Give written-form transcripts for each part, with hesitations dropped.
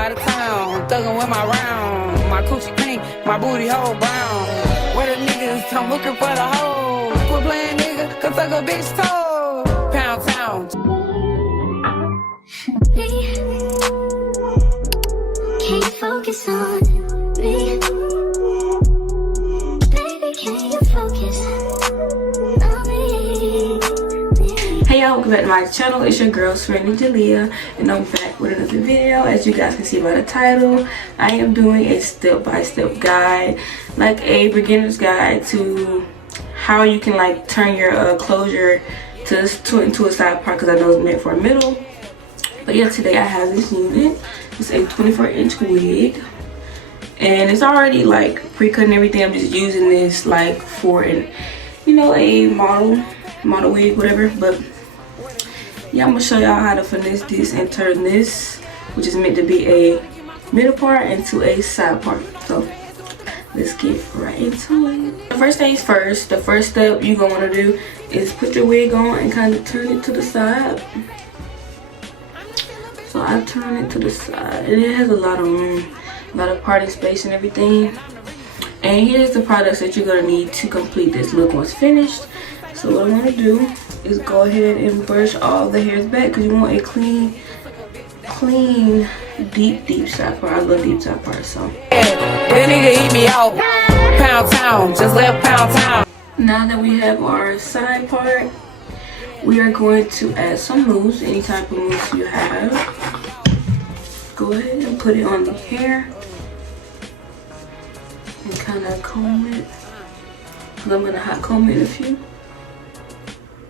out of town, thuggin' with my round. My coochie pink, my booty hole brown. Where the niggas, I'm looking for the hoes. Quit playing nigga, cause suck a bitch toe. Pound town. Can you focus on me? Baby, can you focus on me? Hey y'all, welcome back to my channel. It's your girl Serenitysjt, and I'm back with another video. As you guys can see by the title, I am doing a step-by-step guide, like a beginner's guide to how you can like turn your closure into a side part, because I know it's meant for a middle. But yeah, today I have this unit. It's a 24-inch wig, and it's already like pre-cut and everything. I'm just using this like for a model wig, whatever. But yeah, I'm gonna show y'all how to finesse this and turn this, which is meant to be a middle part, into a side part. So let's get right into it. The first things first, the first step you're gonna want to do is put your wig on and kind of turn it to the side. So I turn it to the side, and it has a lot of room, a lot of parting space and everything. And here's the products that you're gonna need to complete this look once finished. So what I'm gonna do is go ahead and brush all the hairs back, because you want a clean, deep side part. I love deep side parts. So That nigga eat me out. Pound town, just left Pound town. now that we have our side part, we are going to add some mousse, any type of mousse you have. Go ahead and put it on the hair and kind of comb it. I'm gonna hot comb it in a few.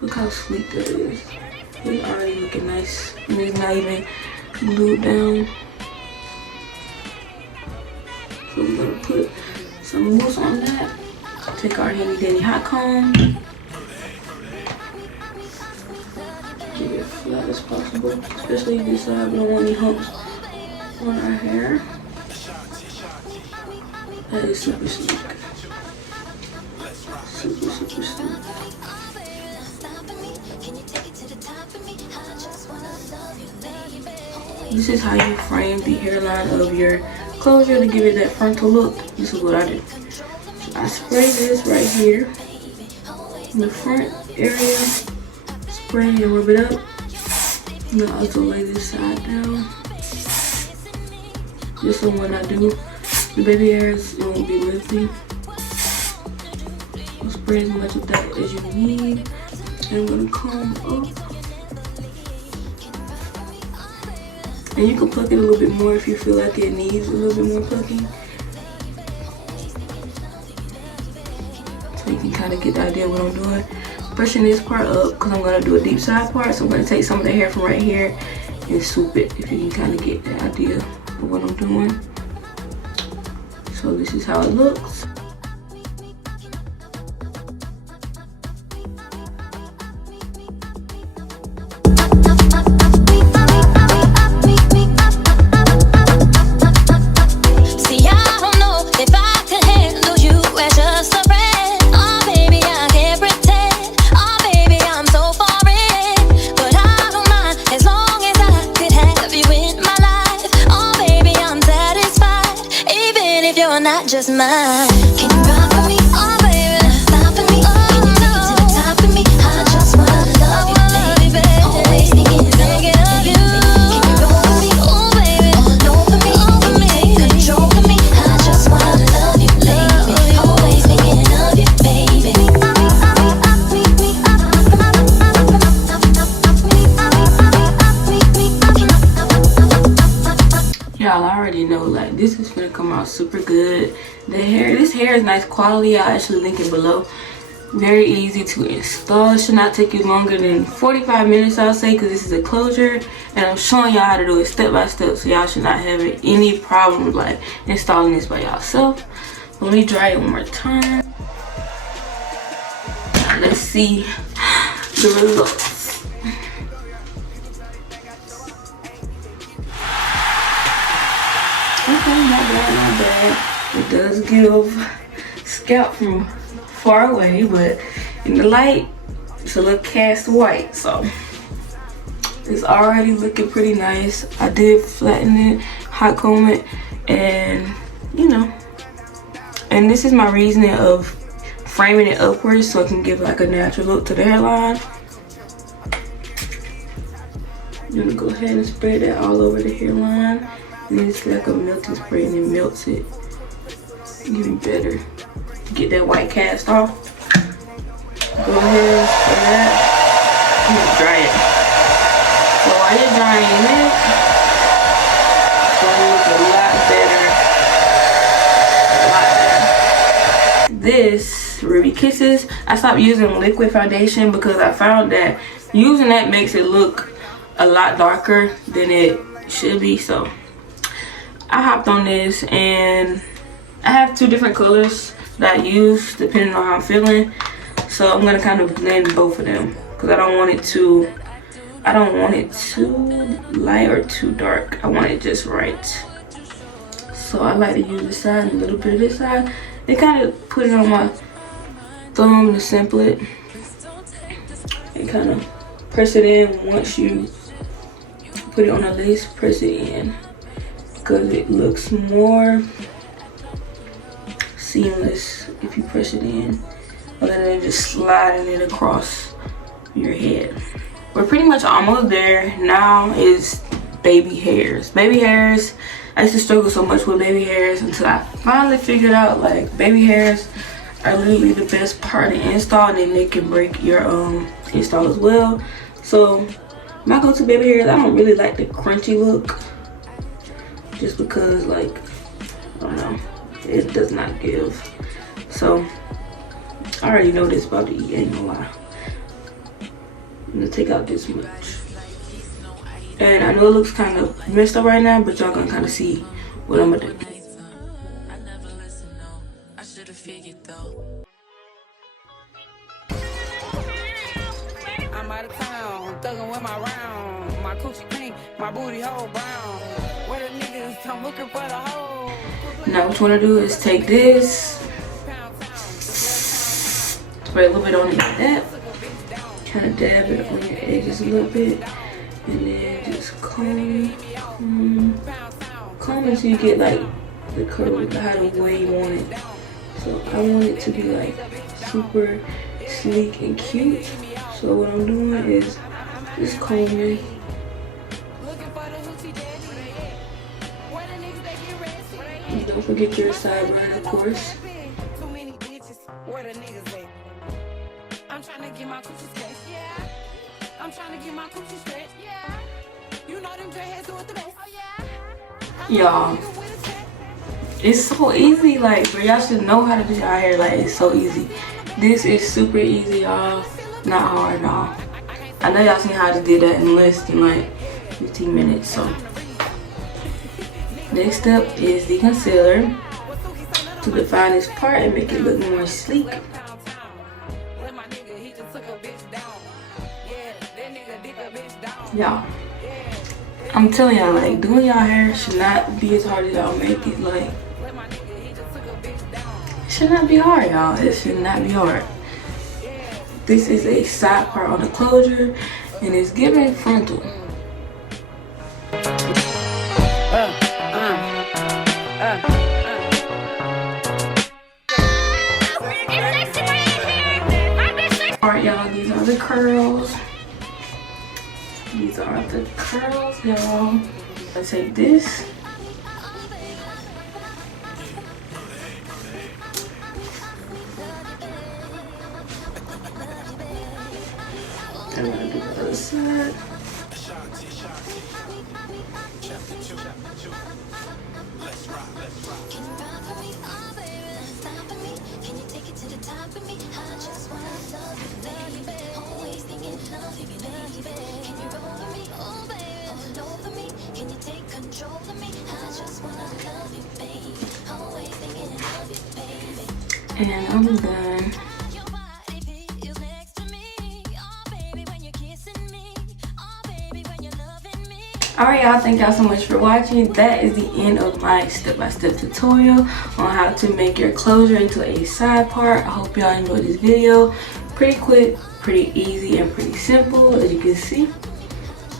Look how sleek that is. It's already looking nice, and it's not even glued down. So we're gonna put some mousse on that. Take our handy dandy hot comb. Get it flat as possible, especially this side. We don't want any humps on our hair. That is super sleek. Super sleek. This is how you frame the hairline of your closure to give it that frontal look. This is what I do. So I spray this right here in the front area. Spray and rub it up. I'm gonna also lay this side down, just so when I do the baby hairs, it won't be lifting. I'll spray as much of that as you need, and I'm gonna comb up. And you can pluck it a little bit more if you feel like it needs a little bit more plucking. So you can kind of get the idea of what I'm doing. Brushing this part up because I'm going to do a deep side part. So I'm going to take some of the hair from right here and swoop it, if you can kind of get the idea of what I'm doing. So this is how it looks. Just mine. Can you rock with me? Oh baby, stop with me. Can you take it to the top with me? I just wanna love you, baby. Always thinking of you. Can you roll with me? Oh baby, all over me. Can you take control of me? I just wanna love you, baby. Always thinking of you, baby. Y'all already know, like, this is gonna come out super good. This hair is nice quality. I'll actually link it below. Very easy to install. It should not take you longer than 45 minutes, I'll say, because this is a closure, and I'm showing y'all how to do it step by step, so y'all should not have any problem like installing this by yourself. Let me dry it one more time. Let's see the results. Okay, not bad. It does give scalp from far away, but in the light, it's a little cast white, so it's already looking pretty nice. I did flatten it, hot comb it, and you know. And this is my reasoning of framing it upwards so it can give like a natural look to the hairline. I'm gonna go ahead and spread that all over the hairline. And then it's like a melting spray and it melts it. Even better. To get that white cast off. Go ahead and spray that. I'm gonna dry it. So while you're drying it, it's gonna look a lot better. A lot better. This Ruby Kisses, I stopped using liquid foundation because I found that using that makes it look a lot darker than it should be. So I hopped on this, and I have 2 different colors that I use depending on how I'm feeling. So I'm gonna kind of blend both of them because I don't want it too light or too dark. I want it just right. So I like to use this side and a little bit of this side and kind of put it on my thumb to sample it and kind of press it in. Once you put it on the lace, press it in because it looks more seamless if you press it in rather than just sliding it across your head. We're pretty much almost there. Now is baby hairs. Baby hairs, I used to struggle so much with baby hairs until I finally figured out like baby hairs are literally the best part of the install, and then they can break your install as well. So my go-to baby hairs, I don't really like the crunchy look just because like, I don't know, it does not give. So I already know this about to eat, ain't no lie. I'm gonna take out this much. And I know it looks kind of messed up right now, but y'all gonna kind of see what I'm gonna do. I'm out of town, thuggin' with my round. My coochie pink, my booty hole brown. Where the niggas, I'm looking for the hole. Now what you wanna do is take this, spray a little bit on it like that, kind of dab it on your edges a little bit, and then just comb until you get like the curl, how the way you want it. So I want it to be like super sleek and cute. So what I'm doing is just combing. And don't forget your sideburn, of course. I'm trying to get my coochie stretched, yeah. I'm trying to get my coochie stretched, yeah. You know them dreadheads do it the best, oh yeah. Y'all, it's so easy. Like, bro, y'all should know how to do your hair. Like, it's so easy. This is super easy, y'all. Not hard at all. I know y'all seen how I just did that in less than like 15 minutes. So next step is the concealer to define this part and make it look more sleek. Y'all, I'm telling y'all, like, doing y'all hair should not be as hard as y'all make it. Like, it should not be hard, y'all. It should not be hard. This is a side part on the closure, and it's giving frontal. Alright, y'all, these are the curls. These are the curls, y'all. I'll take this. I'm gonna do the other side. And I'm done. Alright, y'all, thank y'all so much for watching. That is the end of my step-by-step tutorial on how to make your closure into a side part. I hope y'all enjoyed this video. Pretty quick, pretty easy, and pretty simple. As you can see,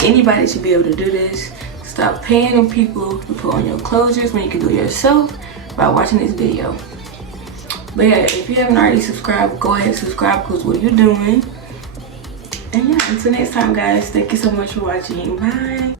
anybody should be able to do this. Stop paying them people to put on your clothes when you can do it yourself by watching this video. But yeah, if you haven't already subscribed, go ahead and subscribe, because what you're doing. And yeah, until next time guys, thank you so much for watching. Bye.